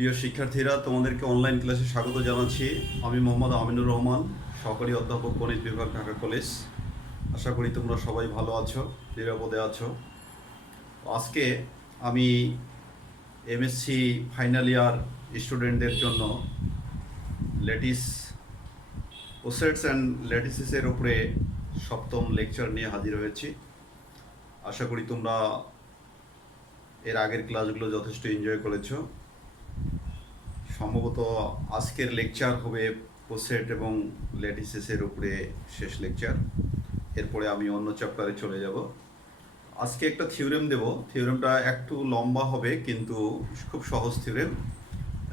প্রিয় শিক্ষার্থীরা, তোমাদেরকে অনলাইন ক্লাসে স্বাগত জানাচ্ছি। আমি মোহাম্মদ আমিনুর রহমান, সহকারী অধ্যাপক, গণিত বিভাগ, ঢাকা কলেজ। আশা করি তোমরা সবাই ভালো আছো, নিরাপদে আছো। আজকে আমি এমএসসি ফাইনাল ইয়ার স্টুডেন্টদের জন্য ল্যাটিস ওসেটস অ্যান্ড ল্যাটিসেসের উপরে সপ্তম লেকচার নিয়ে হাজির হয়েছি। আশা করি তোমরা এর আগের ক্লাসগুলো যথেষ্ট এনজয় করেছো। সম্ভবত আজকের লেকচার হবে কোসেট এবং ল্যাটিসেসের উপরে শেষ লেকচার। এরপরে আমি অন্য চ্যাপ্টারে চলে যাব। আজকে একটা থিওরেম দেব। থিওরেমটা একটু লম্বা হবে, কিন্তু খুব সহজ থিওরেম,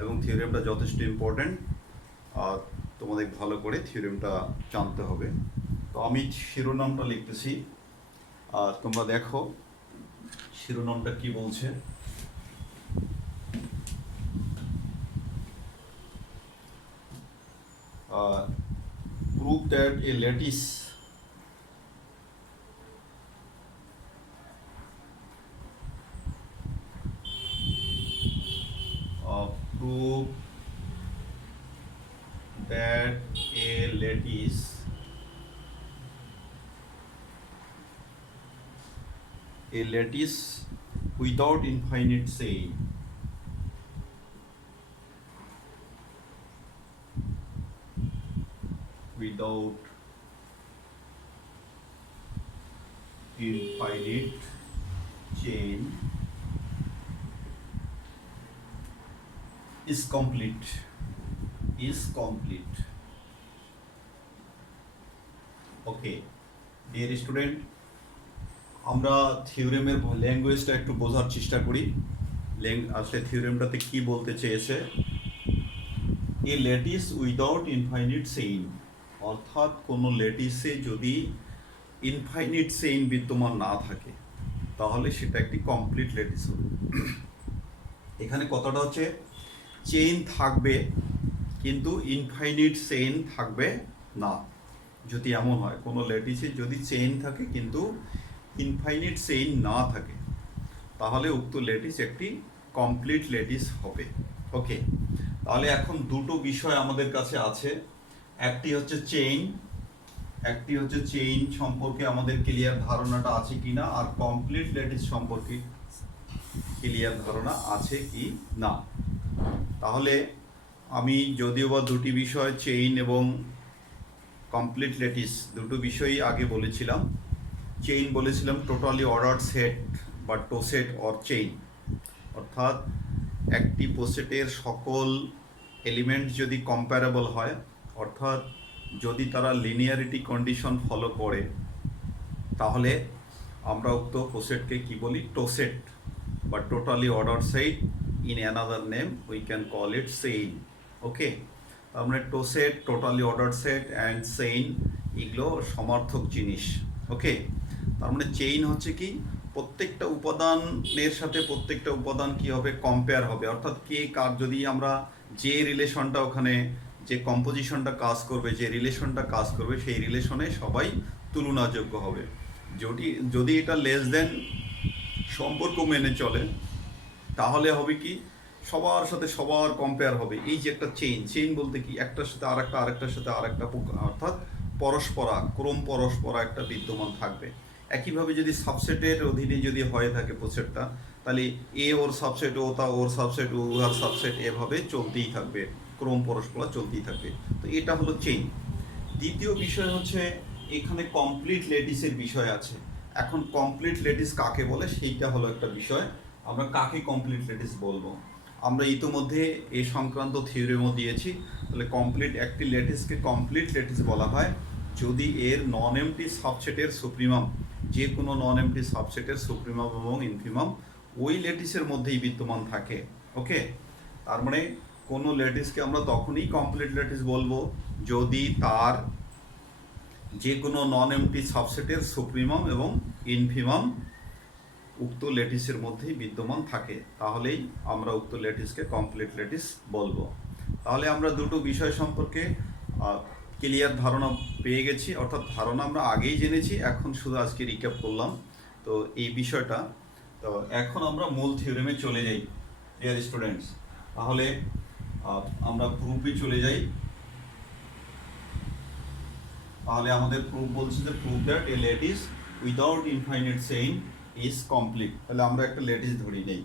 এবং থিওরেমটা যথেষ্ট ইম্পর্ট্যান্ট। আর তোমাদের ভালো করে থিওরেমটা জানতে হবে। তো আমি শিরোনামটা লিখতেছি, আর তোমরা দেখো শিরোনামটা কি বলছে। Prove that a lattice prove that a lattice without infinite chain without infinite chain is complete. Okay, dear student, আমরা থিওরেমের ল্যাঙ্গুয়েজটা একটু বোঝার চেষ্টা করি। আসলে থিওরেমটাতে কি বলতে চেয়েছে। এ ল্যাটিস উইদাউট ইনফাইনিট চেইন, অর্থাৎ কোনো ল্যাটিসে যদি ইনফাইনিট চেইন বিদ্যমান না থাকে তাহলে সেটা একটি কমপ্লিট ল্যাটিস হবে। এখানে কথাটা হচ্ছে চেইন থাকবে কিন্তু ইনফাইনিট চেইন থাকবে না। যদি এমন হয় কোনো ল্যাটিসে যদি চেইন থাকে কিন্তু ইনফাইনিট চেইন না থাকে, তাহলে উক্ত ল্যাটিস একটি কমপ্লিট ল্যাটিস হবে। ওকে, তাহলে এখন দুটো বিষয় আমাদের কাছে আছে। একটি হচ্ছে চেইন সম্পর্কে আমাদের ক্লিয়ার ধারণাটা আছে কিনা, আর কমপ্লিট ল্যাটিস সম্পর্কে ক্লিয়ার ধারণা আছে কি না। তাহলে আমি যদিও বা দুটি বিষয়, চেইন এবং কমপ্লিট ল্যাটিস, দুটো বিষয়ই আগে বলেছিলাম। চেইন বলেছিলাম টোটালি অর্ডার্ড সেট বা টোসেট অর চেইন, অর্থাৎ একটি পোসেটের সকল এলিমেন্ট যদি কম্প্যারেবল হয়, অর্থাৎ যদি তারা লিনিয়ারিটি কন্ডিশন ফলো করে, তাহলে আমরা উক্ত পোসেটকে কি বলি, টোসেট বা totally order set. In another name we can call it chain. Okay, তার মানে toset, totally order set and chain এগুলো সমার্থক জিনিস। ওকে, তার মানে চেইন হচ্ছে কি, প্রত্যেকটা উপাদানের সাথে প্রত্যেকটা উপাদান কি হবে, কম্পেয়ার হবে। অর্থাৎ কে কার, যদি আমরা যে রিলেশনটা ওখানে, যে কম্পোজিশনটা কাজ করবে, যে রিলেশনটা কাজ করবে, সেই রিলেশনে সবাই তুলনাযোগ্য হবে। যদি এটা লেস দেন সম্পর্ক মেনে চলে, তাহলে হবে কি, সবার সাথে সবার কম্পেয়ার হবে। এই যে একটা চেইন বলতে কি, একটার সাথে আরেকটা, আরেকটার সাথে আরেকটা, অর্থাৎ ক্রম পরস্পরা একটা বিদ্যমান থাকবে। একইভাবে যদি সাবসেটের অধীনে যদি হয়ে থাকে পোসেটটা, তাহলে এ ওর সাবসেট, ও তা ওর সাবসেট, ও উহার সাবসেট, এভাবে চলতেই থাকবে, ক্রম পরস্পরা চলতেই থাকবে। তো এটা হলো চেইন। দ্বিতীয় বিষয় হচ্ছে এখানে কমপ্লিট ল্যাটিসের বিষয় আছে। এখন কমপ্লিট ল্যাটিস কাকে বলে, সেইটা হলো একটা বিষয়। আমরা কাকে কমপ্লিট ল্যাটিস বলবো, আমরা ইতিমধ্যে এ সংক্রান্ত থিওরিমও দিয়েছি। তাহলে একটি ল্যাটিসকে কমপ্লিট ল্যাটিস বলা হয় যদি এর নন এমটি সাবসেটের সুপ্রিমাম, যে কোনো নন এমটি সাবসেটের সুপ্রিমাম এবং ইনফিমাম ওই ল্যাটিসের মধ্যেই বিদ্যমান থাকে। ওকে, তার মানে কোনো ল্যাটিসকে আমরা তখনই কমপ্লিট ল্যাটিস বলবো যদি তার যে কোনো নন এমটি সাবসেটের সুপ্রিমাম এবং ইনফিমাম উক্ত ল্যাটিসের মধ্যেই বিদ্যমান থাকে, তাহলেই আমরা উক্ত ল্যাটিসকে কমপ্লিট ল্যাটিস বলবো। তাহলে আমরা দুটো বিষয় সম্পর্কে ক্লিয়ার ধারণা পেয়ে গেছি, অর্থাৎ ধারণা আমরা আগেই জেনেছি, এখন শুধু আজকে রিক্যাপ করলাম তো এই বিষয়টা। তো এখন আমরা মূল থিওরেমে চলে যাই ডিয়ার স্টুডেন্টস। তাহলে আমরা প্রুফে চলে যাই। তাহলে আমাদের প্রুফ বলছে যে proof that a lattice without infinite chain is complete. তাহলে আমরা একটা ল্যাটিস ধরি নেই,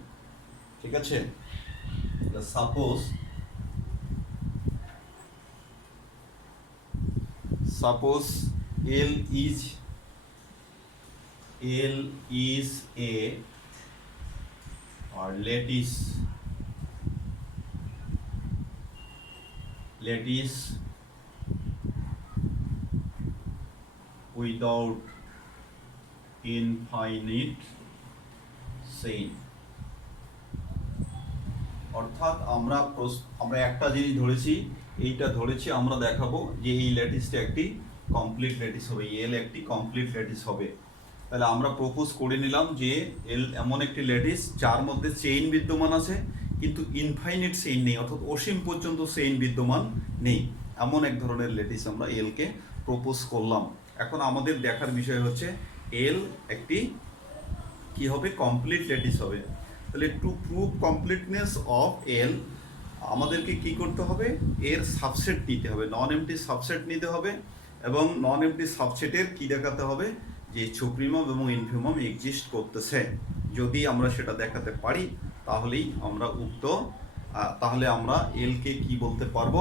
ঠিক আছে? Suppose L is a lattice without infinite chain। অর্থাৎ আমরা একটা জিনিস ধরেছি, এইটা ধরেছি, আমরা দেখাবো যে এই ল্যাটিসটা একটি কমপ্লিট ল্যাটিস হবে, এল একটি কমপ্লিট ল্যাটিস হবে। তাহলে আমরা প্রপোজ করে নিলাম যে এল এমন একটি ল্যাটিস যার মধ্যে চেইন বিদ্যমান আছে কিন্তু ইনফাইনিট চেইন নেই, অর্থাৎ অসীম পর্যন্ত চেইন বিদ্যমান নেই, এমন এক ধরনের ল্যাটিস আমরা এলকে প্রপোজ করলাম। এখন আমাদের দেখার বিষয় হচ্ছে এল একটি কি হবে, কমপ্লিট ল্যাটিস হবে। তাহলে টু প্রুভ কমপ্লিটনেস অফ এল আমাদেরকে কি করতে হবে, এর সাবসেট নিতে হবে, নন এমটি সাবসেট নিতে হবে, এবং নন এমটি সাবসেটের কি দেখাতে হবে, যে সুপ্রিমাম এবং ইনফিমাম এক্সিস্ট করতেছে। যদি আমরা সেটা দেখাতে পারি তাহলেই আমরা তাহলে আমরা এলকে কি বলতে পারবো,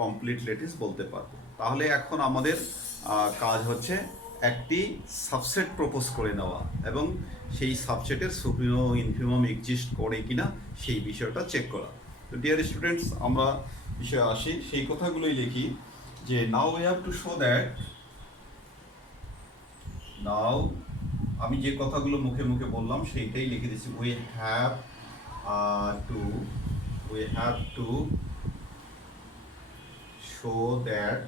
কমপ্লিট ল্যাটিস বলতে পারবো। তাহলে এখন আমাদের কাজ হচ্ছে একটি সাবসেট প্রপোজ করে নেওয়া এবং সেই সাবসেটের সুপ্রিমাম ও ইনফিমাম এক্সিস্ট করে কিনা সেই বিষয়টা চেক করা। তো ডিয়ার স্টুডেন্টস, আমরা বিষয়ে আসি, সেই কথাগুলোই লিখি যে now we have to show that, now আমি যে কথাগুলো মুখে মুখে বললাম সেইটাই লিখে দিচ্ছি, we have to show that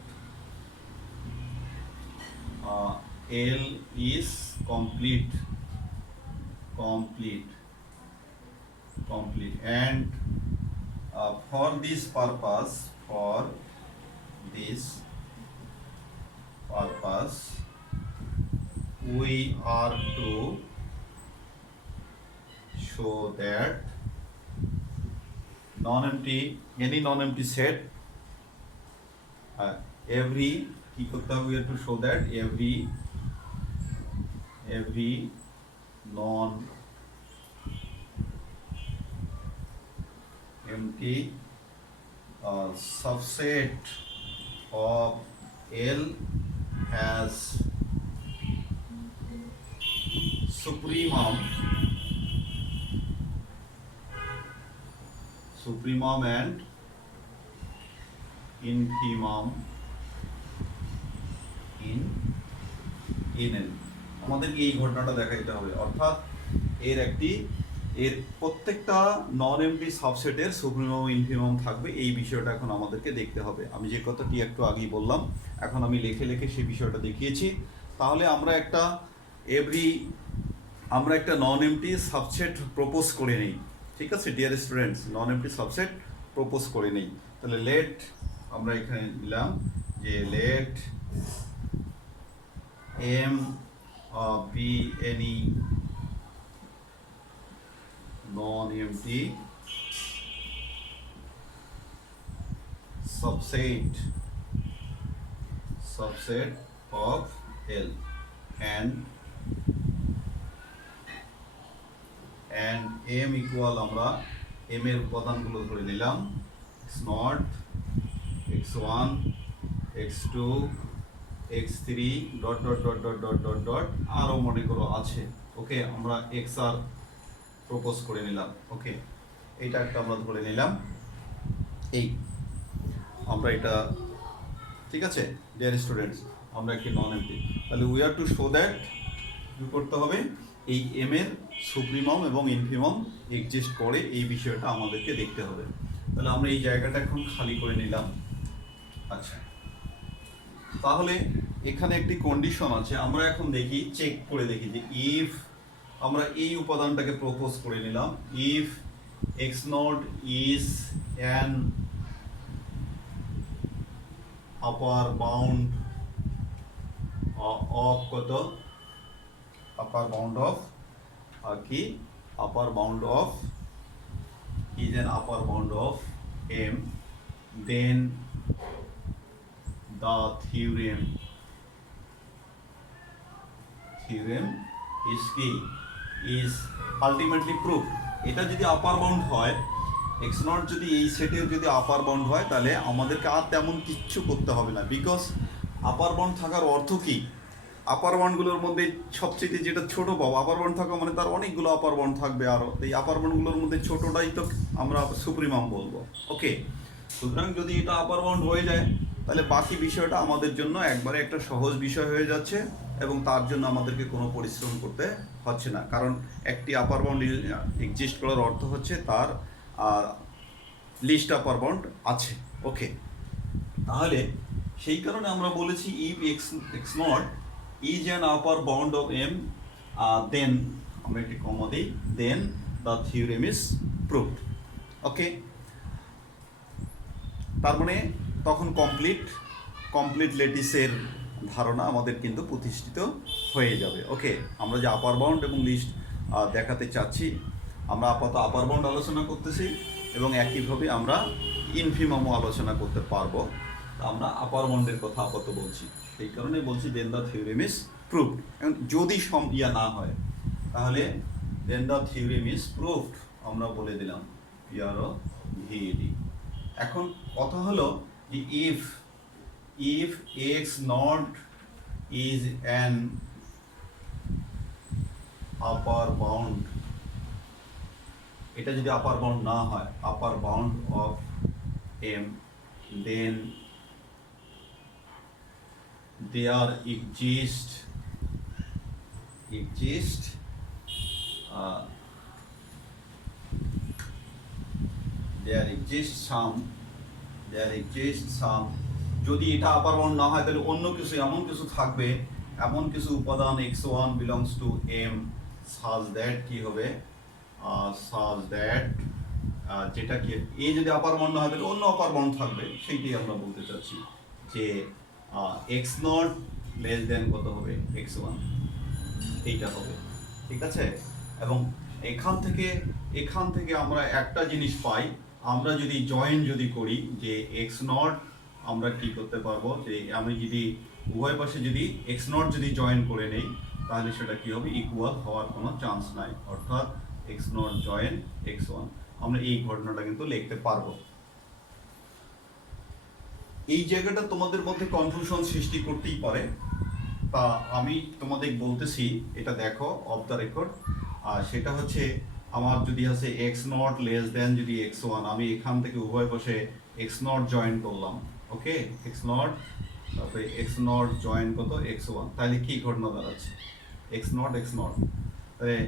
L is complete and for this purpose we are to show that any non-empty set every কি করতে হবে, we have to show that every non-empty subset of L has supremum and infimum in L। আমাদেরকে এই ঘটনাটা দেখাইতে হবে, অর্থাৎ এর প্রত্যেকটা নন এমটি সাবসেটের সুপ্রিমাম ইনফিমাম থাকবে, এই বিষয়টা এখন আমাদেরকে দেখতে হবে। আমি যে কথাটি একটু আগেই বললাম, এখন আমি লিখে সেই বিষয়টা দেখিয়েছি। তাহলে আমরা একটা নন এমটি সাবসেট প্রপোজ করে নেই, ঠিক আছে ডিয়ার স্টুডেন্টস, নন এমটি সাবসেট প্রপোজ করে নেই। তাহলে লেট আমরা এখানে নিলাম যে late M be any non-empty subset of L and M equal আমরা M এর উপাদানগুলো ধরে নিলাম x0 x1 x2 x3 dot dot dot dot dot dot dot আরও মনে করো আছে, ওকে, আমরা xr প্রপোজ করে নিলাম, ওকে, এইটা একটা আমরা ধরে নিলাম, এই আমরা এটা, ঠিক আছে ডিয়ার স্টুডেন্টস, আমরা একটি নন এমটি। তাহলে we are two show that কি করতে হবে, এই এম এর সুপ্রিমাম এবং ইনফিমাম এক্সিস্ট করে, এই বিষয়টা আমাদেরকে দেখতে হবে। তাহলে আমরা এই জায়গাটা এখন খালি করে নিলাম। আচ্ছা, তাহলে এখানে একটি কন্ডিশন আছে, আমরা এখন চেক করে দেখি যে ইফ আমরা এই উপাদানটাকে প্রপোজ করে নিলাম, if x0 is an upper bound of কত, upper bound of is an upper bound of M, then the theorem is কি is ultimately proved. এটা যদি আপার বাউন্ড হয়, x নট যদি এই সেটের যদি আপার বাউন্ড হয়, তাহলে আমাদেরকে আর তেমন কিচ্ছু করতে হবে না, বিকজ আপার বাউন্ড থাকার অর্থ কি, আপার বাউন্ডগুলোর মধ্যে সবচেয়ে যেটা ছোট পাবো, আপার বাউন্ড থাকা মানে তার অনেকগুলো আপার বাউন্ড থাকবে, আর এই আপার বাউন্ডগুলোর মধ্যে ছোটটাই তো আমরা সুপ্রিমাম বলবো। ওকে, সুতরাং যদি এটা আপার বাউন্ড হয়ে যায়, তাহলে বাকি বিষয়টা আমাদের জন্য একবারে একটা সহজ বিষয় হয়ে যাচ্ছে, এবং তার জন্য আমাদেরকে কোনো পরিশ্রম করতে হচ্ছে না, কারণ একটি আপার বাউন্ড এক্সিস্ট করার অর্থ হচ্ছে তার লিস্ট আপার বাউন্ড আছে। ওকে, তাহলে সেই কারণে আমরা বলেছি if x naught is an upper bound of m, then আমরা একটি কমা দিই, then the theorem is proved. Okay, তার মানে তখন কমপ্লিট লেটিসের ধারণা আমাদের কিন্তু প্রতিষ্ঠিত হয়ে যাবে। ওকে, আমরা যে আপার বাউন্ড এবং লিস্ট দেখাতে চাচ্ছি, আমরা আপাতত আপার বাউন্ড আলোচনা করতেছি, এবং একইভাবে আমরা ইনফিমামও আলোচনা করতে পারবো। আমরা আপার বাউন্ডের কথা আপাতত বলছি, সেই কারণে বলছি দেন দ্য থিওরেম ইজ প্রুভড। এখন যদি না হয়, তাহলে দেন দ্য থিওরেম ইজ প্রুভড আমরা বলে দিলাম PROVED। এখন কথা হলো যে if x not is an upper bound, এটা যদি আপার বাউন্ড না হয়, আপার bound of M, then there exist some, যদি এটা আপার বাউন্ড না হয়, তাহলে অন্য কিছু এমন কিছু থাকবে, এমন কিছু উপাদান x1 belongs to M such that কি হবে, such that যেটা কি এ যদি আপার বাউন্ড না হয়, তাহলে অন্য আপার বাউন্ড থাকবে, সেইটাই আমরা বলতে চাচ্ছি যে x0 লেস দেন কত হবে, x1, এইটা হবে। ঠিক আছে, এবং এখান থেকে আমরা একটা জিনিস পাই, আমরা যদি জয়েন করি যে x0 আমরা কি করতে পারবো, যে আমি যদি উভয় পাশে যদি x0 যদি জয়েন করে নেই, তাহলে সেটা কি হবে, ইকুয়াল হওয়ার কোনো চান্স নাই, অর্থাৎ x0 জয়েন x1, আমরা এই ঘটনাটা কিন্তু লিখতে পারবো। এই জায়গাটা তোমাদের মধ্যে কনফিউশন সৃষ্টি করতেই পারে, তা আমি তোমাদের বলতেছি, এটা দেখো অফ দ্য রেকর্ড। আর সেটা হচ্ছে, আমার যদি আছে x0 লেস দেন যদি x1, আমি এখান থেকে উভয় পাশে x0 জয়েন করলাম। ওকে, x0 তারপরে x0 জয়েন কত, x1, তাহলে কি ঘটনা দাঁড়াচ্ছে, x0 তাহলে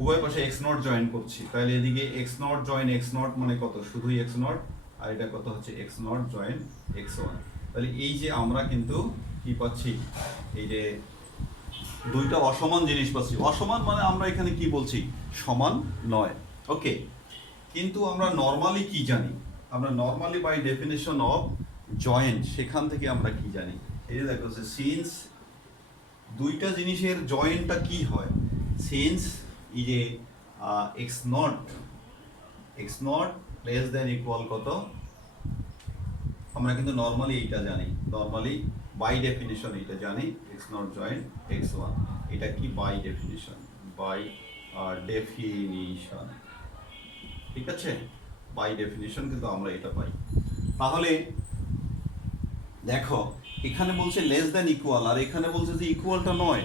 উভয় পাশে x0 জয়েন করছি, তাহলে এদিকে x0 জয়েন x0 মানে কত, শুধুই x0, আর এটা কত হচ্ছে x0 জয়েন x1। তাহলে এই যে আমরা কিন্তু কি পাচ্ছি, এই যে দুইটা অসমান জিনিস পাচ্ছি। অসমান মানে আমরা এখানে কি বলছি, সমান নয়। ওকে, কিন্তু আমরা নর্মালি কি জানি, আমরা normally by definition of joint, সেখান থেকে আমরা কি জানি, এই যে দেখো, সিন্স দুইটা জিনিসের জয়েন্টটা কি হয়, সিন্স এই যে x0 লেস দেন ইকুয়াল কত, আমরা কিন্তু নর্মালি এইটা জানি, নর্মালি বাই ডেফিনিশন এইটা জানি, x0 জয়েন x1, এটা কি বাই ডেফিনিশন, ঠিক আছে, বাই ডেফিনিশন কিন্তু আমরা এটা পাই। তাহলে দেখো, এখানে বলছে লেস দেন ইকুয়াল, আর এখানে বলছে যে ইকুয়ালটা নয়।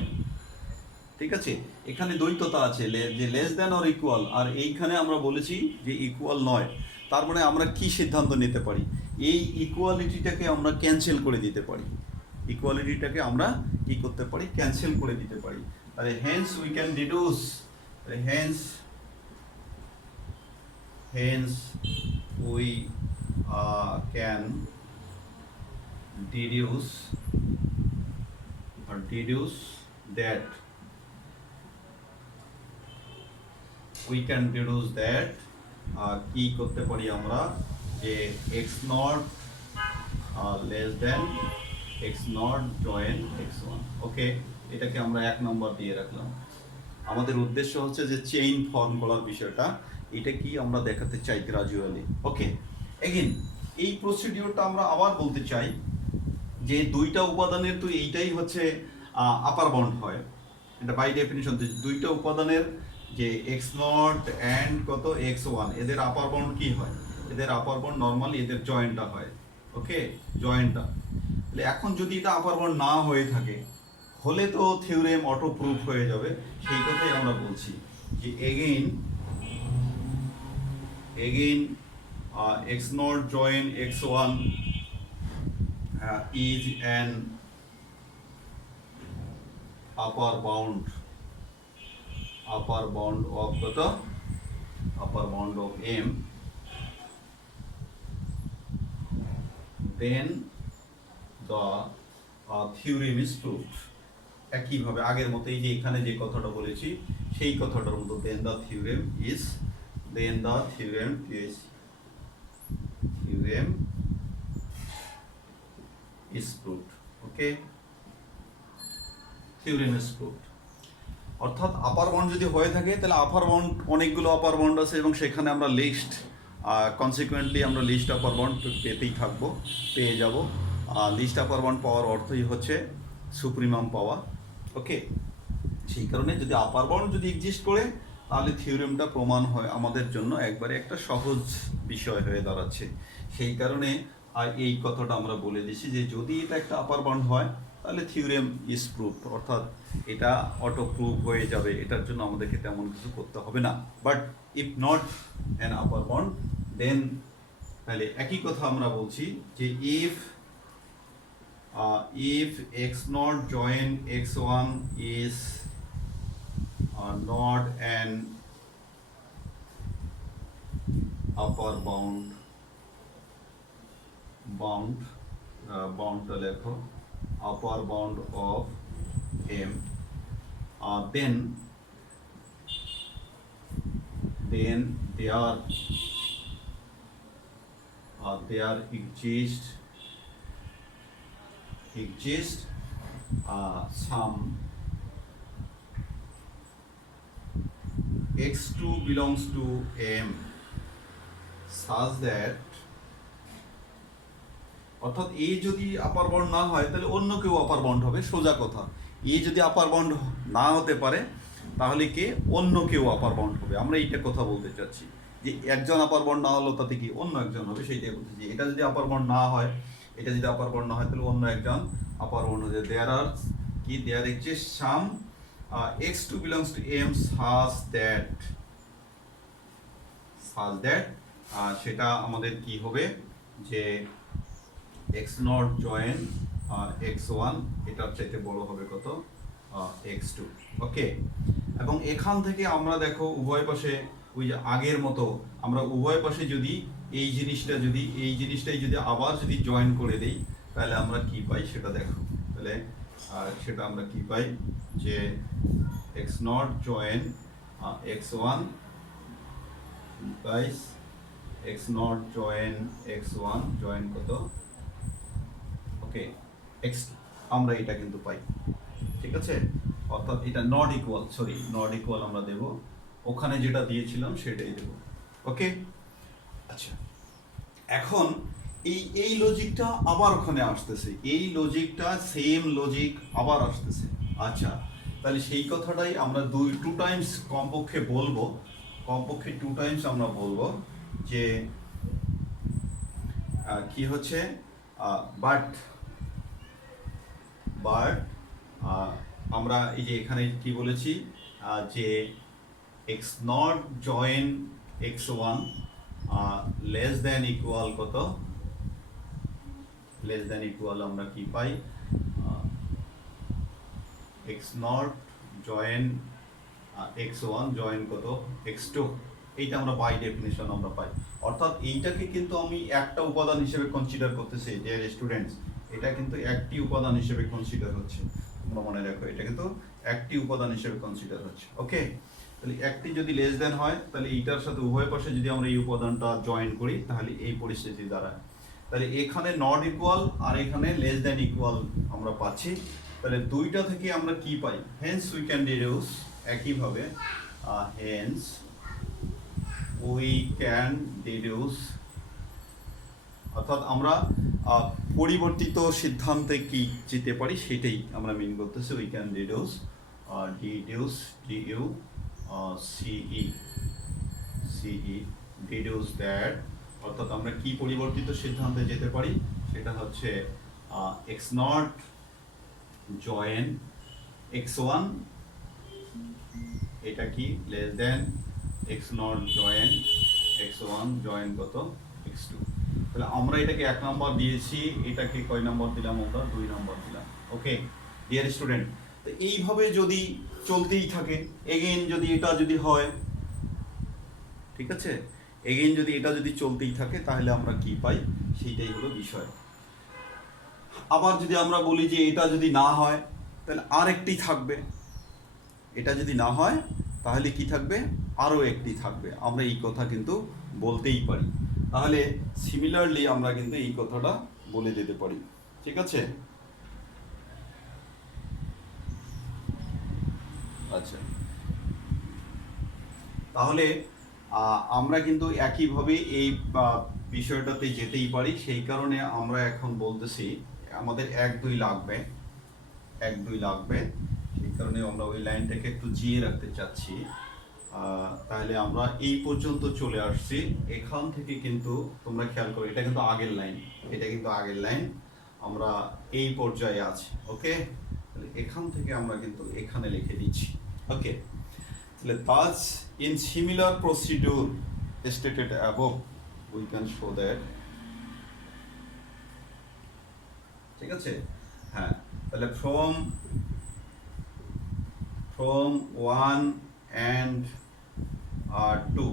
ঠিক আছে, এখানে দ্বৈততা আছে, যে লেস দেন অর ইকুয়াল, আর এইখানে আমরা বলেছি যে ইকুয়াল নয়। তার মানে আমরা কি সিদ্ধান্ত নিতে পারি, এই ইকুয়ালিটিটাকে আমরা ক্যান্সেল করে দিতে পারি, ইকুয়ালিটিটাকে আমরা কি করতে পারি, ক্যান্সেল করে দিতে পারি। তাহলে Haynes we can deduce, Haynes we can deduce that কি করতে পারি আমরা, যে x0 less than x0 join x1। ওকে, এটাকে আমরা 1 নম্বর দিয়ে রাখলাম। আমাদের উদ্দেশ্য হচ্ছে যে চেইন ফর্ম করার বিষয়টা, এটা কি আমরা দেখাতে চাই গ্রাজুয়ালি। ওকে, এগেন এই প্রসিডিওরটা আমরা আবার বলতে চাই যে দুইটা উপাদানের তো এইটাই হচ্ছে আপার বন্ড হয়, এটা বাই ডেফিনিশন। দুইটা উপাদানের যে এক্স নট অ্যান্ড কত এক্স ওয়ান, এদের আপার বন্ড কি হয়? এদের আপার বন্ড নর্মালি এদের জয়েন্টটা হয়। ওকে, জয়েন্টটা। তাহলে এখন যদি এটা আপার বন্ড না হয়ে থাকে হলে তো থিওরেম অটো প্রুফ হয়ে যাবে। সেই কথাই আমরা বলছি যে again x naught join x1 is an upper bound of the upper bound of M, then the theorem is proved. একইভাবে আগের মতো এই যে এখানে যে কথাটা বলেছি সেই কথাটার মতো then the theorem is proved. Okay, theorem is proved. অর্থাৎ আপার বন্ড যদি হয়ে থাকে তাহলে আপার বন্ড অনেকগুলো আপার বন্ড আছে এবং সেখানে আমরা লিস্ট কনসিকুয়েন্টলি আমরা লিস্ট আপার বন্ড পেতেই থাকবো, পেয়ে যাব। লিস্ট আপার বন্ড পাওয়ার অর্থই হচ্ছে সুপ্রিমাম পাওয়া। ওকে, সেই কারণে যদি আপার বন্ড যদি এক্সিস্ট করে তাহলে থিওরেমটা প্রমাণ হয় আমাদের জন্য একবারে একটা সহজ বিষয় হয়ে দাঁড়াচ্ছে। সেই কারণে এই কথাটা আমরা বলে দিছি যে যদি এটা একটা আপার বন্ড হয় তাহলে থিওরেম ইজ প্রুফ, অর্থাৎ এটা অটো প্রুফ হয়ে যাবে, এটার জন্য আমাদেরকে তেমন কিছু করতে হবে না। But if not an upper bound then, তাহলে একই কথা আমরা বলছি যে if x naught join x1 is not an upper bound টা লেখো upper bound of M, then there exist some x2 belongs to M such that, অর্থাৎ এ যদি আপার বন্ড না হয় তাহলে অন্য কেউ আপার বন্ড হবে, সোজা কথা। এ যদি আপার বন্ড না হতে পারে তাহলে কে অন্য কেউ আপার বন্ড হবে। আমরা এইটা কথা বলতে চাচ্ছি যে একজন আপার বন্ড না হলো তাতে কি অন্য একজন হবে, সেইটাই বলতেছি। এটা যদি আপার বন্ড না হয়, এটা যদি আপার বন্ড না হয় তাহলে অন্য একজন আপার বন্ড হবে। There exist some x2 belongs to M such that সেটা আমাদের কি হবে যে x naught join x1 এটার চাইতে বড় হবে কত x2। ওকে, এবং এখান থেকে আমরা দেখো উভয় পাশে ওই যে আগের মতো আমরা উভয় পাশে যদি এই জিনিসটাই যদি আবার যদি জয়েন করে দেই তাহলে আমরা কি পাই সেটা দেখো। তাহলে সেটা আমরা কি পাই যে x naught join x1 guys, x naught join x1 join কত ওকে x, আমরা এটা কিন্তু পাই, ঠিক আছে। অর্থাৎ এটা নট ইকুয়াল আমরা দেব, ওখানে যেটা দিয়েছিলাম সেটাই দেব। ওকে, আচ্ছা, এখন এই লজিকটা আবার ওখানে আসতেছে, এই লজিকটা সেম লজিক আবার আসতেছে। আচ্ছা, তাহলে সেই কথাটাই আমরা টু টাইমস কমপক্ষে আমরা বলবো যে কি হচ্ছে বাট আমরা এই যে এখানে কি বলেছি যে x not join x1 less than equal কত, লেস দেন ইকুয়াল আমরা কি পাই x not join x1 join কত x2, এইটা আমরা বাই ডেফিনিশন আমরা পাই। অর্থাৎ এইটাকে কিন্তু আমি একটা উপাদান হিসেবে কনসিডার করতেছি ডিয়ার স্টুডেন্টস, এটা কিন্তু একটি উপাদান হিসেবে কনসিডার হচ্ছে, তোমরা মনে রাখো এটা কিন্তু একটি উপাদান হিসেবে কনসিডার হচ্ছে। ওকে, তাহলে একটি যদি লেস দেন হয় তাহলে এইটার সাথে উভয় পাশে যদি আমরা এই উপাদানটা জয়েন করি তাহলে এই পরিস্থিতি দ্বারা, তাহলে এখানে নট ইকুয়াল আর এখানে লেস দেন ইকুয়াল আমরা পাচ্ছি। তাহলে দুইটা থেকে আমরা কি পাই, হেন্স উই ক্যান ডিডিউস, একইভাবে হেন্স উই ক্যান ডিডিউস, অর্থাৎ আমরা পরিবর্তিত সিদ্ধান্তে কি যেতে পারি সেটাই আমরা মিন করতেছি। We can deduce, deduce, DU সিই, সিই, ডিডিউস দ্যাট, অর্থাৎ আমরা কি পরিবর্তিত সিদ্ধান্তে যেতে পারি সেটা হচ্ছে x naught join x one, এটা কি less than x naught join x one, join কত এক্স টু। তাহলে আমরা এটাকে 1 নম্বর দিয়েছি, এটাকে কয় নম্বর দিলাম আমরা? 2 নম্বর দিলাম। ওকে ডিয়ার স্টুডেন্ট, তো এইভাবে যদি চলতেই থাকে, এগেইন যদি এটা যদি হয়, ঠিক আছে, এগেইন যদি এটা যদি চলতেই থাকে তাহলে আমরা কি পাই সেইটাই হলো বিষয়। আবার যদি আমরা বলি যে এটা যদি না হয় তাহলে আরেকটি থাকবে, এটা যদি না হয় তাহলে কি থাকবে? আরও একটি থাকবে। আমরা এই কথা কিন্তু বলতেই পারি। তাহলে সিমিলারলি আমরা কিন্তু এই কথাটা বলে দিতে পারি, ঠিক আছে? আচ্ছা, তাহলে আমরা কিন্তু একইভাবে এই বিষয়টাতে যেতেই পারি। সেই কারণে আমরা এখন বলতেছি আমাদের 1-2 লাগবে, 1-2 লাগবে। সেই কারণে আমরা ওই লাইনটাকে একটু জিয়ে রাখতে চাচ্ছি। তাহলে আমরা এই পর্যন্ত চলে আসছি। এখান থেকে কিন্তু তোমরা খেয়াল করো, এটা কিন্তু আগের লাইন, এটা কিন্তু আগের লাইন, আমরা এই পর্যায়ে আছি। ওকে, তাহলে এখান থেকে আমরা কিন্তু এখানে লিখে দিচ্ছি। ওকে, তাহলে thus in similar procedure stated above we can show that, ঠিক আছে? হ্যাঁ, তাহলে from 1 and 2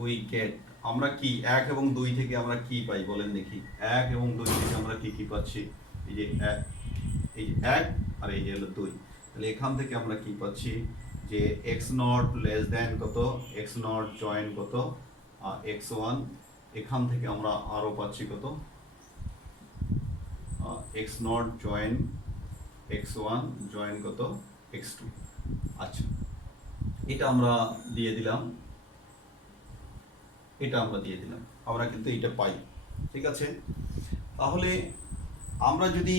we get, আমরা কি 1 এবং 2 থেকে আমরা কি পাই বলেন দেখি? 1 এবং 2 থেকে আমরা কি কি পাচ্ছি? এই যে 1 আর এই যে হলো 2। তাহলে এখান থেকে আমরা কি পাচ্ছি? যে এক্স নট লেস দেন কত, এক্স নট জয়েন কত এক্স ওয়ান, এখান থেকে আমরা আরও পাচ্ছি কত, x naught join x one, join কত এক্স টু। আচ্ছা, এটা আমরা দিয়ে দিলাম, এটা আমরা দিয়ে দিলাম, আমরা কিন্তু এটা পাই, ঠিক আছে? তাহলে আমরা যদি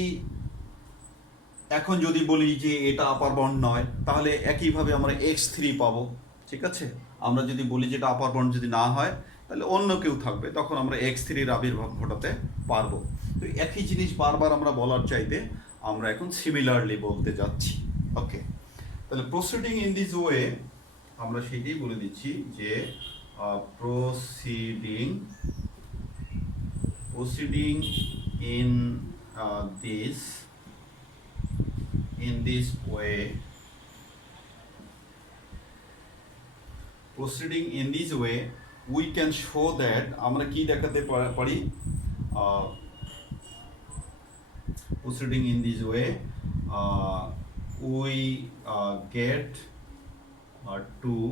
এখন যদি বলি যে এটা আপার বাউন্ড নয়, তাহলে একইভাবে আমরা x3 পাবো, ঠিক আছে? আমরা যদি বলি যে এটা আপার বাউন্ড যদি না হয় তাহলে অন্য কেউ থাকবে, তখন আমরা x3-র আবির্ভাব ঘটাতে পারবো। তো একই জিনিস বারবার আমরা বলার চাইতে আমরা এখন সিমিলারলি বলতে যাচ্ছি। ওকে, তাহলে প্রসিডিং ইন দিস ওয়ে, আমরা সেটাই বলে দিচ্ছি যে proceeding in this way, proceeding in this way we can show that, আমরা কি দেখাতে পারি? proceeding in this way we get two,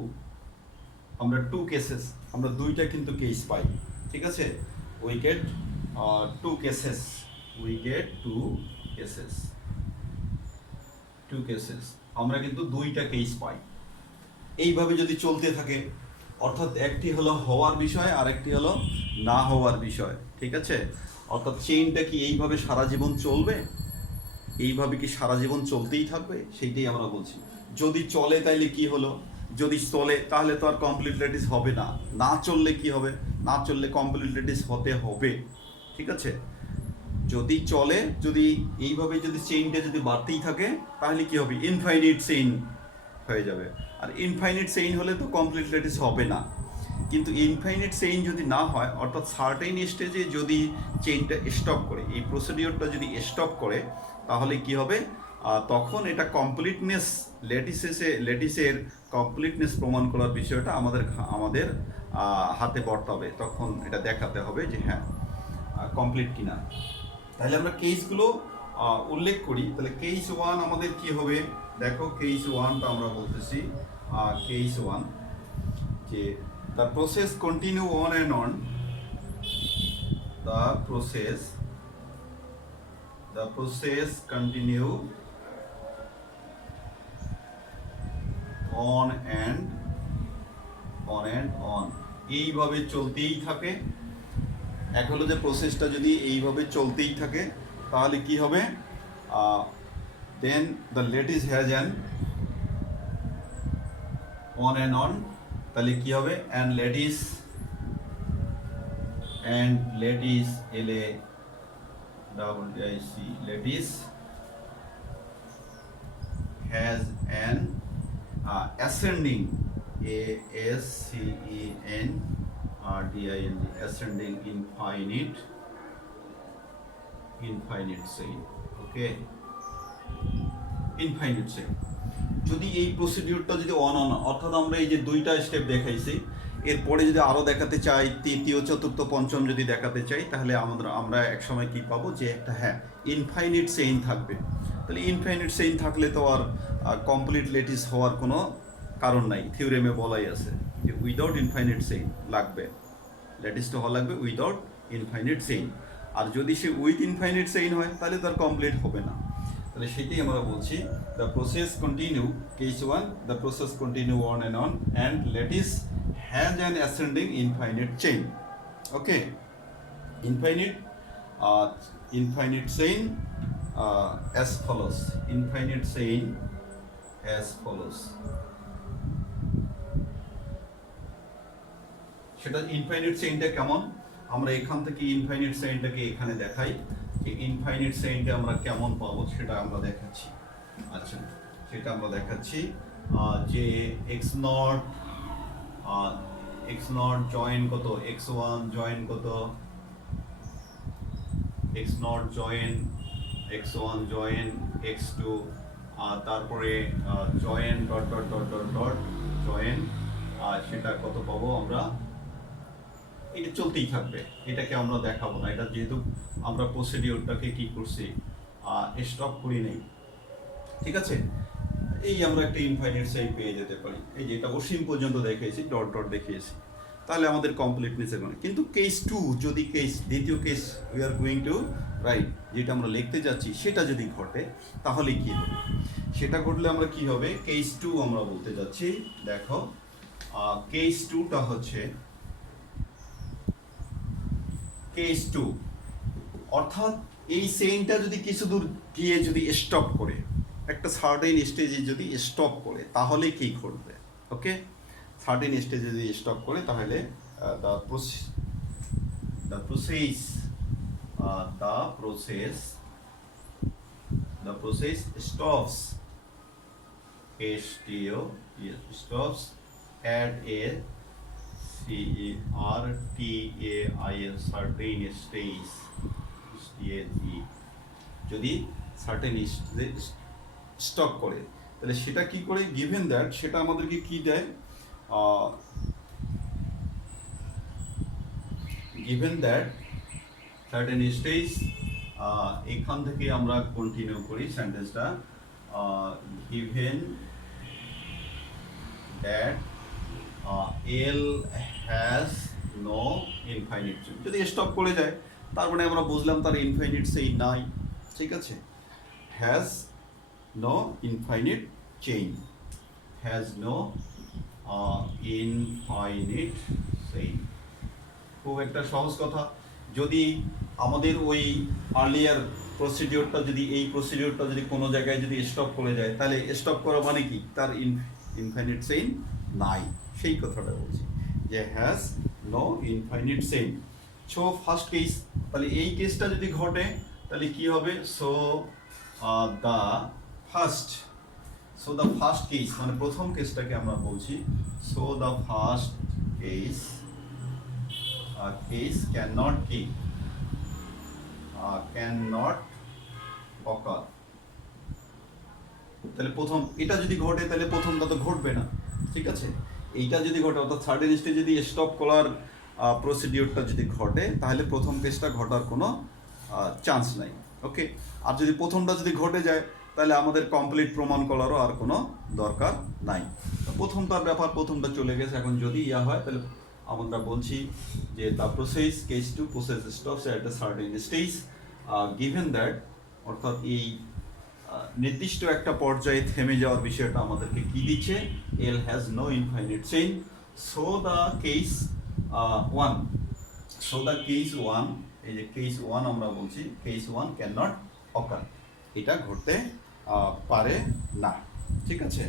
আমরা two cases, আমরা দুইটা কিন্তু কেস পাই, ঠিক আছে? we get two cases, আমরা কিন্তু দুইটা কেস পাই। এইভাবে যদি চলতে থাকে, অর্থাৎ একটি হলো হওয়ার বিষয় আর একটি হলো না হওয়ার বিষয়, ঠিক আছে? অর্থাৎ চেইনটা কি এইভাবে সারা জীবন চলবে? এইভাবে কি সারা জীবন চলতেই থাকবে? সেইটাই আমরা বলছি। যদি চলে তাইলে কি হলো? যদি চলে তাহলে তো আর কমপ্লিট ল্যাটিস হবে না। না চললে কি হবে? না চললে কমপ্লিট ল্যাটিস হতে হবে, ঠিক আছে? যদি চলে, যদি এইভাবে যদি চেইনটা যদি বাড়তেই থাকে তাহলে কি হবে? ইনফাইনিট চেইন হয়ে যাবে। আর ইনফাইনিট চেইন হলে তো কমপ্লিট ল্যাটিস হবে না। কিন্তু ইনফাইনিট চেইন যদি না হয়, অর্থাৎ সার্টেন স্টেজে যদি চেইনটা স্টপ করে, এই প্রসিডিওরটা যদি স্টপ করে, তাহলে কি হবে? তখন এটা কমপ্লিটনেস, ল্যাটিসের কমপ্লিটনেস প্রমাণ করার বিষয়টা আমাদের হাতে বর্তাবে। তখন এটা দেখাতে হবে যে হ্যাঁ কমপ্লিট কিনা। তাহলে আমরা কেসগুলো উল্লেখ করি। তাহলে কেস 1 আমাদের কি হবে? দেখো কেস 1টা আমরা বলতেছি, কেস 1 যে the process continue on and on, the process continue on and on and on, এইভাবে চলতেই থাকে। এক হলো যে প্রসেসটা যদি এইভাবে চলতেই থাকে তাহলে কি হবে, then the lattice has an on and on, তাহলে কি হবে, and lattice L A double I C, lattice has an ascending, ascending, ascending infinite chain, okay, infinite chain। যদি এই প্রসিডিউরটা যদি অন অর্থাৎ আমরা এই যে দুইটা স্টেপ দেখাইছি, এরপরে যদি আরো দেখাতে চাই, তৃতীয় চতুর্থ পঞ্চম যদি দেখাতে চাই, তাহলে আমরা এক সময় কি পাবো, যে একটা ইনফাইনিট চেইন থাকবে। তাহলে ইনফাইনিট চেইন থাকলে তো আর কমপ্লিট ল্যাটিস হওয়ার কোনো কারণ নাই, থিওরেমে বলাই আছে যে উইদাউট ইনফাইনিট চেইন লাগবে, ল্যাটিসটা হওয়া লাগবে উইদাউট ইনফাইনিট চেইন। আর যদি সে উইথ ইনফাইনিট চেইন হয় তাহলে তার কমপ্লিট হবে না। তাহলে সেটাই আমরা বলছি, the process continue, case one, the process continue on and lattice has an ascending infinite chain, okay. infinite chain as follows, infinite chain as follows। সেটা ইনফাইনিট চেইনটা কেমন, আমরা এখান থেকে ইনফাইনিট চেইনটাকে এখানে দেখাই, যে ইনফাইনিট চেইনটা আমরা কেমন পাবো সেটা আমরা দেখাচ্ছি। আচ্ছা, সেটা আমরা দেখাচ্ছি যে x নট জয়েন কত, x1 জয়েন কত, x not join x1 join x2, তারপরে join dot dot dot dot dot join, সেটা কত পাবো আমরা, এটা চলতেই থাকবে, এটাকে আমরা দেখাবো না, এটা যেহেতু আমরা প্রসিডিওরটাকে কি করছি, স্টপ করি নেই, ঠিক আছে। এই আমরা একটা ইনফাইনিট চেইন পেয়ে যেতে পারি, এই যে এটা অসীম পর্যন্ত দেখিয়েছি, ডট ডট দেখিয়েছি, তাহলে আমাদের কমপ্লিটনেসের মানে। কিন্তু কেস টু, যদি দ্বিতীয় case we are going to right, যেটা আমরা লিখতে যাচ্ছি সেটা যদি ঘটে তাহলে কি হবে, সেটা ঘটলে আমরা কি হবে, কেস টু আমরা বলতে যাচ্ছি। দেখো, কেস টুটা হচ্ছে, কেস টু অর্থাৎ এই চেইনটা যদি কিছু দূর গিয়ে যদি স্টপ করে, একটা সার্টেন স্টেজে যদি স্টপ করে তাহলে কি ঘটবে, ওকে। সার্টেন স্টেজে যদি স্টপ করে তাহলে the process stops, stops at a certain stage, যদি সার্টেন স্টপ করে তাহলে সেটা কি করে, গিভেন দ্যাট, সেটা আমাদেরকে কি দেয়, given that certain stage, এখান থেকে আমরা কন্টিনিউ করি সেন্টেন্সটা, given that L has no infinite chain, যদি স্টপ করে যায় তার মানে আমরা বুঝলাম তার ইনফাইনিট চেইন নাই, ঠিক আছে। has no infinite chain, has no infinite chain, খুব একটা সহজ কথা। যদি আমাদের ওই আর্লিয়ার প্রসিডিওরটা যদি, এই প্রসিডিওরটা যদি কোনো জায়গায় যদি স্টপ করে যায়, তাহলে স্টপ করা মানে কি, তার ইনফাইনিট চেইন নাই, সেই কথাটা বলছি, যে has no infinite chain. So first case, তাহলে এই কেসটা যদি ঘটে তাহলে কি হবে, সো দ্য ফার্স্ট কেস মানে প্রথম কেসটাকে আমরা বলছি, so the first case cannot occur। তাহলে প্রথম এটা যদি ঘটে তাহলে প্রথমটা তো ঘটবে না, ঠিক আছে। এইটা যদি ঘটে অর্থাৎ থার্ড স্টেজে যদি স্টপ করার প্রসিডিওরটা যদি ঘটে তাহলে প্রথম কেসটা ঘটার কোনো চান্স নাই, ওকে। আর যদি প্রথমটা যদি ঘটে যায় তাহলে আমাদের কমপ্লিট প্রমাণ করারও আর কোনো দরকার নাই, প্রথমটার ব্যাপার, প্রথমটা চলে গেছে। এখন যদি ইয়া হয় তাহলে আমরা বলছি যে the process, case two, process stops at the certain stage, given that, অর্থাৎ এই নির্দিষ্ট একটা পর্যায়ে থেমে যাওয়ার বিষয়টা আমাদেরকে কি দিচ্ছে, L has no infinite chain. So the case one, so the case one, এই যে কেস ওয়ান আমরা বলছি, case one can not occur, এটা ঘটতে পারে না, ঠিক আছে।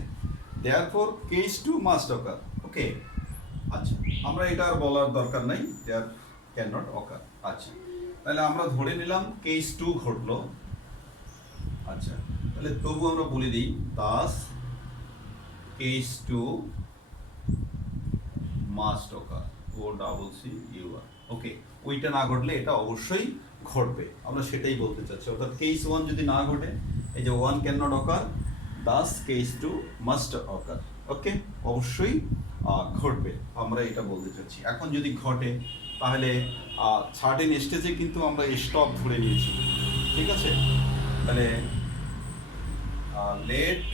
Therefore case two must occur, okay. আচ্ছা, আমরা এটা আর বলার দরকার নাই, দেয়ার ক্যান নট অকার। আচ্ছা, তাহলে আমরা ধরে নিলাম কেস টু ঘটলো। আচ্ছা, তাহলে তবু আমরা বলে দিই thus case two must occur, O double C U R, okay. ওইটা না ঘটলে এটা অবশ্যই ঘটবে, আমরা সেটাই বলতে চাচ্ছি। অর্থাৎ কেস ওয়ান যদি না ঘটে, এই যে one can not occur, thus case two must occur, okay, অবশ্যই ঘটবে, আমরা এটা বলতে চাচ্ছি। এখন যদি ঘটে তাহলে সার্টেন স্টেজে কিন্তু আমরা স্টপ ধরে নিয়েছি, ঠিক আছে। তাহলে লেট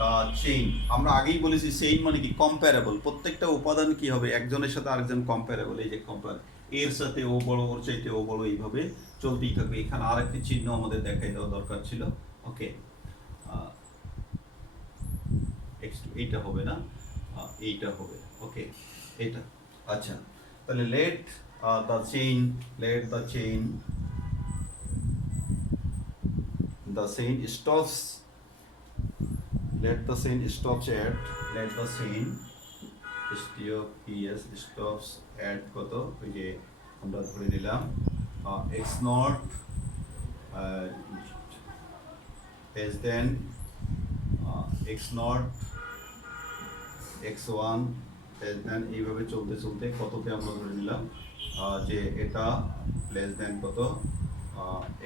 দ্য চেইন, আমরা আগেই বলেছি চেইন মানে কি, কম্প্যারেবল, প্রত্যেকটা উপাদান কি হবে, একজনের সাথে আরেকজন কম্প্যারেবল, এই যে কম্পেয়ার, এর সাথে ও বড়, ওর চাইতে ও বড়, এইভাবে চলতেই থাকবে। এখানে আর একটি চিহ্ন আমাদের দেখাই দেওয়া দরকার ছিল, ওকে। এইটা হবে না, এইটা হবে, ওকে, এটা। আচ্ছা, তাহলে let the chain, let the chain, the chain stops, let the chain stops at, let the chain stops at কত, ওই যে আমরা ধরে নিলাম x not less than x not x1 less than, এইভাবে চলতে চলতে কততে আমরা ধরে নিলাম যে এটা লেস দেন কত,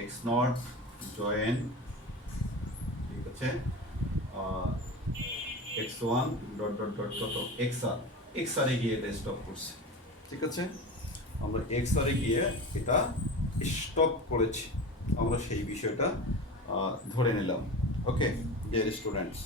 x নট জয়েন, ঠিক আছে, x1 ডট ডট ডট কত, xr এ গিয়ে এটা স্টপ করছে, ঠিক আছে। আমরা xr এ গিয়ে এটা স্টপ করেছি, আমরা সেই বিষয়টা ধরে নিলাম, ওকে ডিয়ার স্টুডেন্টস।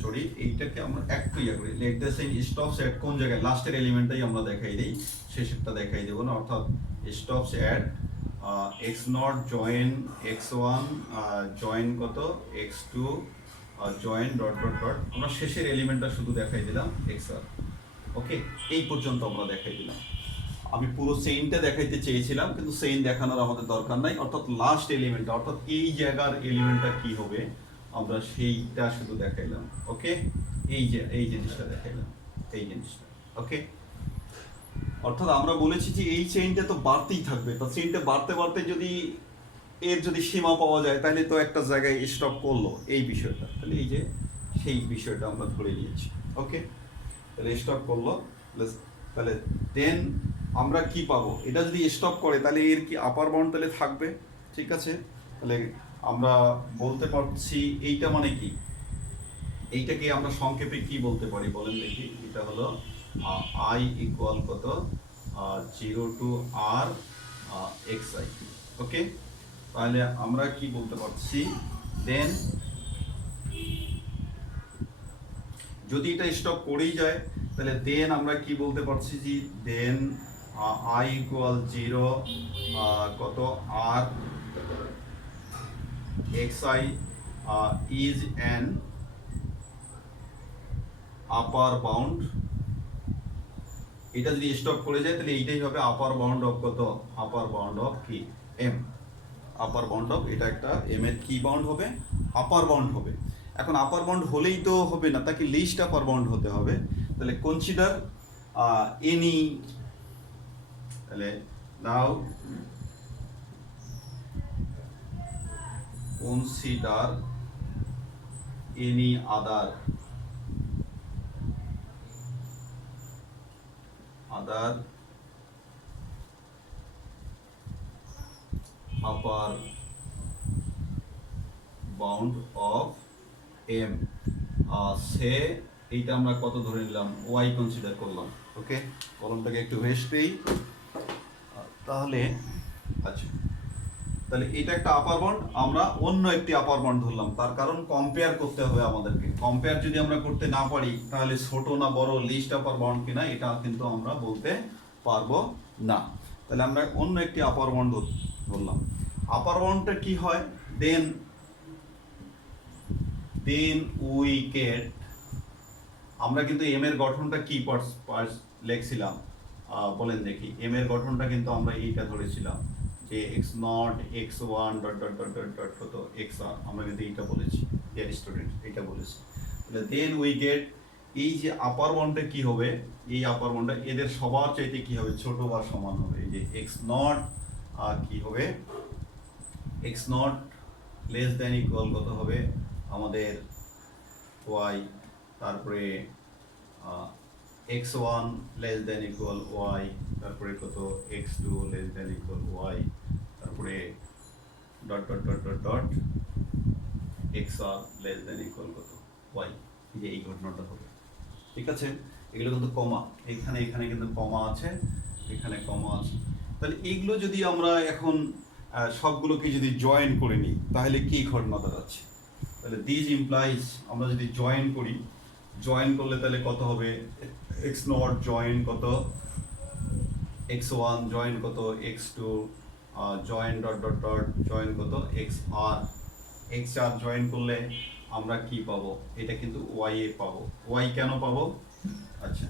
সরি, এইটাকে আমরা একটু ইয়ে করি, লেট দ্য চেইন স্টপস এট কোন জায়গায়, লাস্টের এলিমেন্টটাই আমরা দেখাই দিই, শেষেরটা দেখাই দেবো না। অর্থাৎ stops at x naught join x one join কত x two join dot dot dot, আমরা শেষের এলিমেন্টটা শুধু দেখাই দিলাম এক্স আর, ওকে। এই পর্যন্ত আমরা দেখাই দিলাম। আমি পুরো চেইনটা দেখাইতে চেয়েছিলাম, কিন্তু চেইন দেখানোর আমাদের দরকার নাই। অর্থাৎ লাস্ট এলিমেন্টটা, অর্থাৎ এই জায়গার এলিমেন্টটা কি হবে, আমরা সেইটা শুধু দেখাইলাম, ওকে। এই জিনিসটা দেখাইলাম, এই জিনিসটা, ওকে। অর্থাৎ আমরা বলেছি যে এই চেইনটা তো বাড়তেই থাকবে, তো চেইনটা বাড়তে বাড়তে যদি এর যদি সীমা পাওয়া যায়, তাহলে তো একটা জায়গায় স্টপ করলো, এই বিষয়টা, তাহলে এই যে সেই বিষয়টা আমরা ধরে নিয়েছি, ওকে। তাহলে স্টপ করলো, তাহলে দেন আমরা কি পাবো, এটা যদি স্টপ করে তাহলে এর কি আপার বাউন্ড তাহলে থাকবে, ঠিক আছে। তাহলে আমরা বলতে পারছি এইটা মানে কি, এইটাকে আমরা সংক্ষেপে কি বলতে পারি বলেন দেখি। এটা হলো আই ইকুয়াল কত 0 টু আর এক্স আই, ওকে। তাহলে আমরা কি বলতে পারছি, দেন যদি এটা স্টপ করেই যায়, তাহলে দেন আমরা কি বলতে পারছি যে দেন আই ইকুয়াল 0 কত আর xi is an upper bound, এটা যদি স্টপ করে যায় তাহলে এইটাই হবে আপার বাউন্ড অফ কত, আপার বাউন্ড অফ কি m, আপার বাউন্ড অফ, এটা একটা m এর কি বাউন্ড হবে, আপার বাউন্ড হবে। এখন আপার বাউন্ড হলেই তো হবে না, তাকে লিস্ট আপার বাউন্ড হতে হবে। তাহলে কনসিডার এনি, তাহলে নাও consider any other upper bound of m, সে এইটা আমরা কত ধরে নিলাম, y কনসিডার করলাম, ওকে। কলমটাকে একটু রেস্ট দেই তাহলে। আচ্ছা, তাহলে এটা একটা আপার বাউন্ড, আমরা অন্য একটি আপার বাউন্ড ধরলাম, তার কারণ কম্পেয়ার করতে হবে আমাদেরকে। কম্পেয়ার যদি আমরা করতে না পারি, তাহলে ছোট না বড়, লিস্ট আপার বাউন্ড কিনা এটা কিন্তু আমরা বলতে পারবো না। তাহলে আমরা অন্য একটি আপার বাউন্ড ধরলাম। আপার বাউন্ডটা কি হয়, দেন দেন উই গেট, আমরা কিন্তু এম এর গঠনটা কি লিখছিলাম বলেন দেখি। এম এর গঠনটা কিন্তু আমরা এইটা ধরেছিলাম যে x not x one dot dot dot dot dot কত এক্স আর, আমরা কিন্তু এইটা বলেছি, ডিয়ার স্টুডেন্ট এইটা বলেছি। তাহলে দেন উই গেট, এই যে আপার বাউন্ডটা কি হবে, এই আপার বাউন্ডটা এদের সবার চাইতে কি হবে, ছোট বা সমান হবে। এই যে এক্স নট কি হবে, x naught less than equal কত হবে আমাদের ওয়াই, তারপরে x one less than equal y, তারপরে কত x two less than equal y, তারপরে dot dot dot dot dot x r less than equal কত ওয়াই। এই যে এই ঘটনাটা হবে, ঠিক আছে। এগুলো কিন্তু কমা, এখানে এখানে কিন্তু কমা আছে, এখানে কমা আছে। তাহলে এইগুলো যদি আমরা এখন সবগুলোকে যদি জয়েন করে নিই তাহলে কি ঘটনা দাঁড়াচ্ছে, তাহলে দিস ইমপ্লাইজ, আমরা যদি জয়েন করি, জয়েন করলে তাহলে কত হবে, এক্স নট জয়েন কত এক্স ওয়ান, জয়েন কত x two, join dot dot dot join কত x r, x r join করলে আমরা কি পাবো, এটা কিন্তু ওয়াই এ পাবো। ওয়াই কেন পাবো, আচ্ছা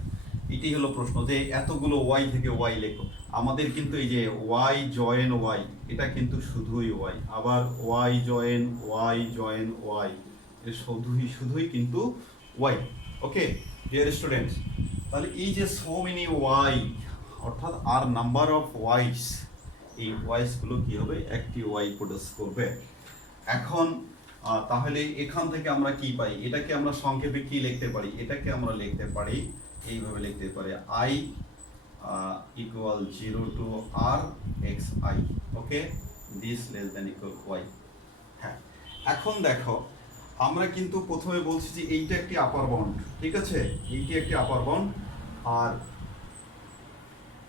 এটি হলো প্রশ্ন যে এতগুলো ওয়াই থেকে ওয়াই লেখো। আমাদের কিন্তু এই যে ওয়াই জয়েন ওয়াই, এটা কিন্তু শুধুই ওয়াই, আবার ওয়াই জয়েন ওয়াই, শুধুই শুধুই কিন্তু ওয়াই। ওকে ডিয়ার স্টুডেন্টস, তাহলে এই যে সো মেনি ওয়াই, অর্থাৎ আর নাম্বার অফ ওয়াইস, এই ওয়াইসগুলো কি হবে, একটি ওয়াই প্রডিউস করবে। এখন তাহলে এখান থেকে আমরা কি পাই, এটাকে আমরা সংক্ষেপে কি লিখতে পারি, এটাকে আমরা লিখতে পারি এইভাবে লিখতে পারি i equal 0 to r x i, okay, this less than equal y. হ্যাঁ, এখন দেখো আমরা কিন্তু প্রথমে বলছি যে এইটা একটি আপার বাউন্ড, ঠিক আছে, এইটি একটি আপার বাউন্ড আর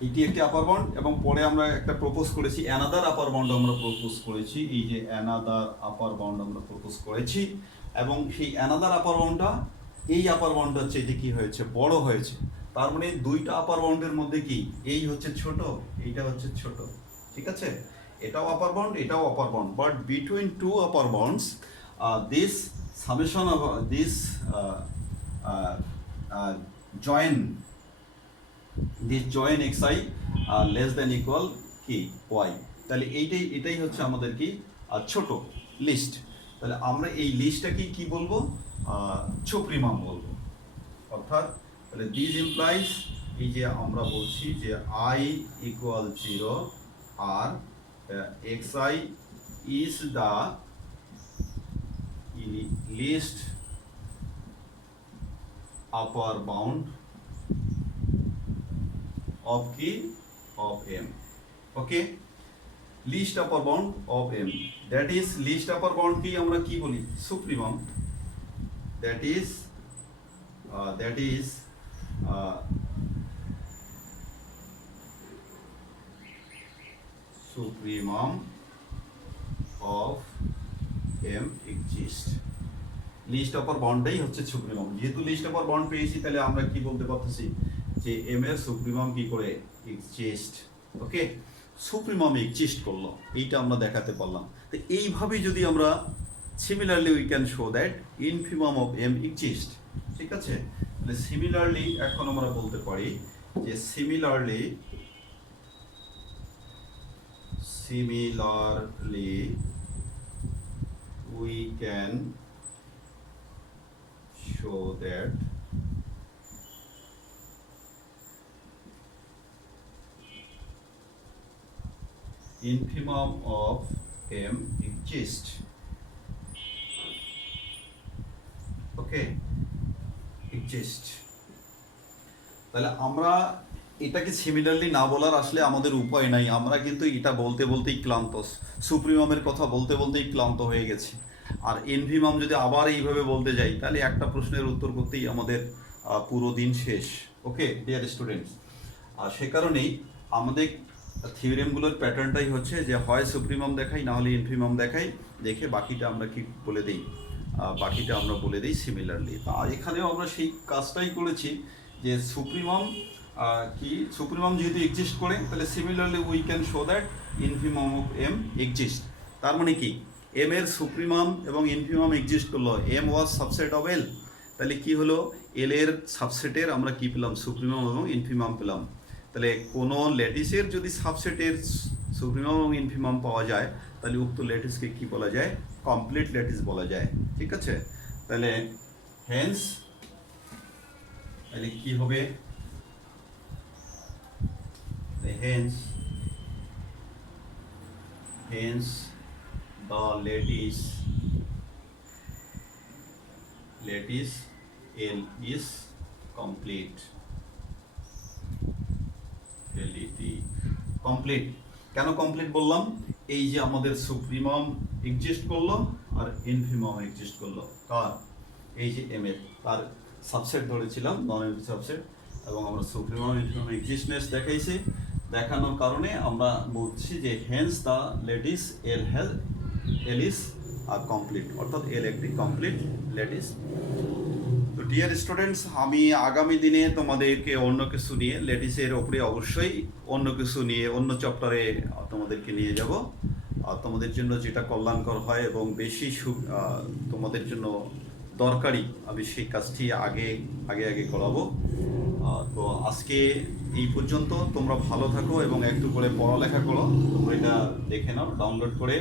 এটি একটি আপার বাউন্ড, এবং পরে আমরা একটা প্রপোজ করেছি অ্যানাদার আপার বাউন্ড, আমরা প্রপোজ করেছি, এই যে অ্যানাদার আপার বাউন্ড আমরা প্রপোজ করেছি, এবং সেই অ্যানাদার আপার বাউন্ডটা এই আপার বাউন্ডটা হচ্ছে এটি কি হয়েছে, বড় হয়েছে। তার মানে দুইটা আপার বাউন্ডের মধ্যে কি, এই হচ্ছে ছোট, এইটা হচ্ছে ছোট, ঠিক আছে, এটাও আপার বাউন্ড এটাও upper bound, but between two upper bounds this summation of this join xi less than equal কি ওয়াই। তাহলে এটাই হচ্ছে আমাদের কি ছোট লিস্ট। তাহলে আমরা এই লিস্টটাকে কি বলবো, সুপ্রিমাম বলবো। অর্থাৎ তাহলে দিস ইমপ্লাইজ, এই যে আমরা বলছি যে i ইকুয়াল 0 আর xi is the least upper bound of key of m, okay, least upper bound of m, that is least upper bound কি আমরা কি বলি, supremum, that is supremum of m exist, least upper বাউন্ডটাই হচ্ছে supremum. যেহেতু list upper bound পেয়েছি তাহলে আমরা কি বলতে পারতেছি যে এম এর সুপ্রিমাম কি করে এক্সিস্ট, ওকে, সুপ্রিমাম এক্সিস্ট করলো, এইটা আমরা দেখাতে পারলাম। তো এইভাবেই যদি আমরা similarly we can show that infimum of M exist, ঠিক আছে। তাহলে সিমিলারলি এখন আমরা বলতে পারি যে similarly we can show that infimum of m exists, okay, exist। তাহলে আমরা এটাকে সিমিলারলি না বলার আসলে আমাদের উপায় নাই, আমরা কিন্তু এটা বলতে বলতেই ক্লান্ত, সুপ্রিমামের কথা বলতে বলতেই ক্লান্ত হয়ে গেছি। আর এনভিমাম যদি আবার এইভাবে বলতে যাই তাহলে একটা প্রশ্নের উত্তর করতেই আমাদের পুরো দিন শেষ, ওকে ডিয়ার স্টুডেন্টস। আর সে কারণেই আমাদের থিওরেমগুলোর প্যাটার্নটাই হচ্ছে যে হয় সুপ্রিমাম দেখাই না হলে ইনফিমাম দেখাই, দেখে বাকিটা আমরা কি বলে দিই, বাকিটা আমরা বলে দিই সিমিলারলি। তা এখানেও আমরা সেই কাজটাই করেছি যে সুপ্রিমাম কি, সুপ্রিমাম যেহেতু এক্সিস্ট করে তাহলে similarly we can show that infimum of M exist. তার মানে কি, এম এর সুপ্রিমাম এবং ইনফিমাম এক্সিস্ট করলো, M was subset of L, তাহলে কি হলো, এল এর সাবসেটের আমরা কি পেলাম, সুপ্রিমাম এবং ইনফিমাম পেলাম। তাহলে কোনো ল্যাটিসের যদি সাবসেটের সুপ্রিমাম এবং ইনফিমাম পাওয়া যায়, তাহলে উক্ত ল্যাটিসকে কি বলা যায়, কমপ্লিট ল্যাটিস বলা যায়। ঠিক আছে, তাহলে হেন্স, তাহলে কি হবে, hence the lattice L is complete, complete. কেন কমপ্লিট বললাম, এই যে আমাদের সুপ্রিমাম এক্সিস্ট করলো আর ইনফিমাম এক্সিস্ট করলো, কার, এই যে এম এর, তার সাবসেট ধরেছিলাম নন এমপ্টি সাবসেট, এবং আমরা সুপ্রিমাম ইনফিমাম এক্সিস্টনেস দেখাইছি, দেখানোর কারণে আমরা বলছি যে hence the lattice L is আর কমপ্লিট, অর্থাৎ এল একটি কমপ্লিট ল্যাটিস। তো ডিয়ার স্টুডেন্টস, আমি আগামী দিনে তোমাদেরকে অন্য কিছু নিয়ে, ল্যাটিসের ওপরে অবশ্যই অন্য কিছু নিয়ে অন্য চ্যাপ্টারে তোমাদেরকে নিয়ে যাব, আর তোমাদের জন্য যেটা কল্যাণকর হয় এবং বেশি তোমাদের জন্য দরকারি, আমি সেই কাজটি আগে আগে করাবো। তো আজকে এই পর্যন্ত, তোমরা ভালো থাকো এবং একটু করে পড়ালেখা করো, তোমরা এটা দেখে নাও, ডাউনলোড করে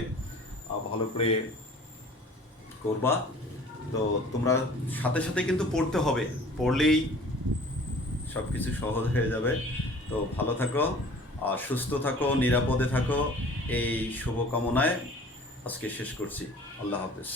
ভালো করে করবা। তো তোমরা সাথে সাথে কিন্তু পড়তে হবে, পড়লেই সব কিছু সহজ হয়ে যাবে। তো ভালো থাকো, আর সুস্থ থাকো, নিরাপদে থাকো, এই শুভকামনায় আজকে শেষ করছি। আল্লাহ হাফেজ।